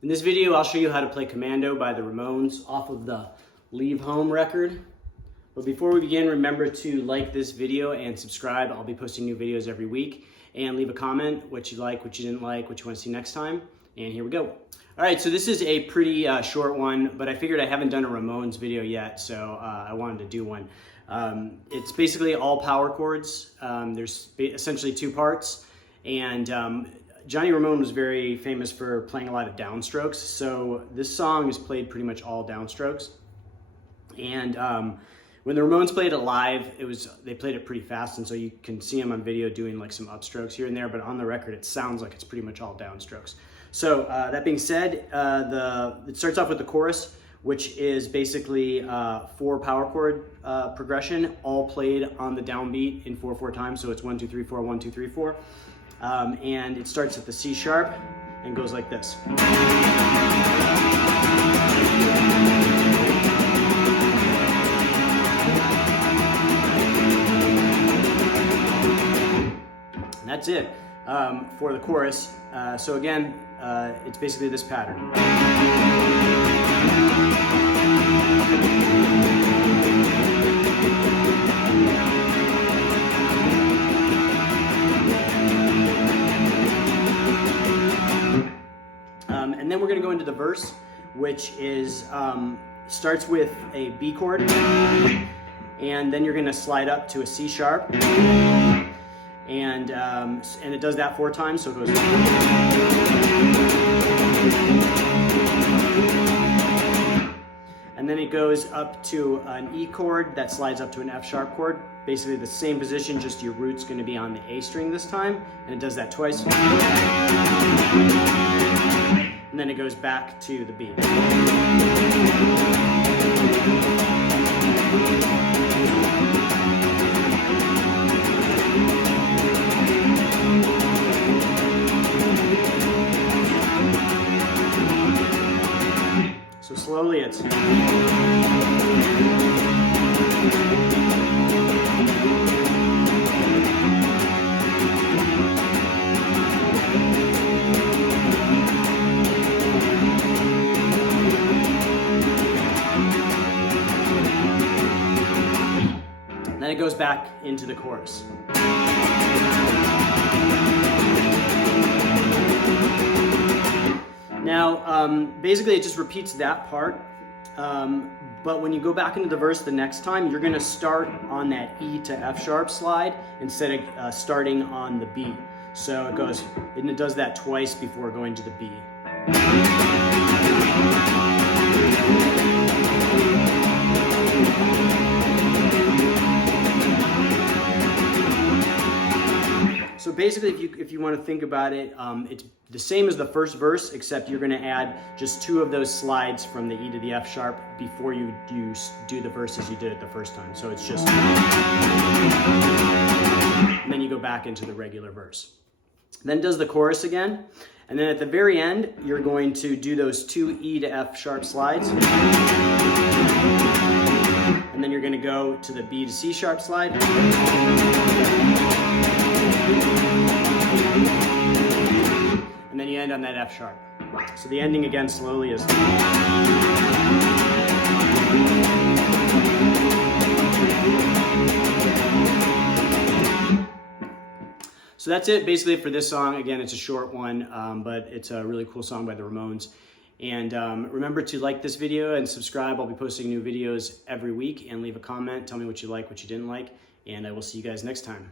In this video, I'll show you how to play Commando by the Ramones off of the Leave Home record. But before we begin, remember to like this video and subscribe. I'll be posting new videos every week. And leave a comment, what you like, what you didn't like, what you want to see next time. And here we go. All right, so this is a pretty short one, but I figured I haven't done a Ramones video yet, so I wanted to do one. It's basically all power chords. There's essentially two parts. And Johnny Ramone was very famous for playing a lot of downstrokes, so this song is played pretty much all downstrokes. And when the Ramones played it live, they played it pretty fast, and so you can see them on video doing like some upstrokes here and there, but on the record it sounds like it's pretty much all downstrokes. So that being said, it starts off with the chorus, which is basically 4 power chord progression, all played on the downbeat in 4/4 time, so it's 1 2 3 4 1 2 3 4. And it starts at the C sharp and goes like this. And that's it for the chorus. So again, it's basically this pattern. And then we're going to go into the verse, which is starts with a B chord, and then you're going to slide up to a C sharp, and it does that 4 times, so it goes. And then it goes up to an E chord that slides up to an F sharp chord. Basically the same position, just your root's going to be on the A string this time, and it does that twice. And then it goes back to the B. So slowly it's. Then it goes back into the chorus. Now, basically it just repeats that part, but when you go back into the verse the next time, you're going to start on that E to F sharp slide instead of starting on the B. So it goes, and it does that twice before going to the B. So basically, if you want to think about it, it's the same as the first verse, except you're going to add just 2 of those slides from the E to the F sharp before you do the verse as you did it the first time. So it's just, and then you go back into the regular verse. Then does the chorus again, and then at the very end, you're going to do those 2 E to F sharp slides, and then you're going to go to the B to C sharp slide. And then you end on that F sharp. So the ending again slowly is. So that's it basically for this song. Again, it's a short one, but it's a really cool song by the Ramones. And remember to like this video and subscribe. I'll be posting new videos every week, and leave a comment. Tell me what you like, what you didn't like, and I will see you guys next time.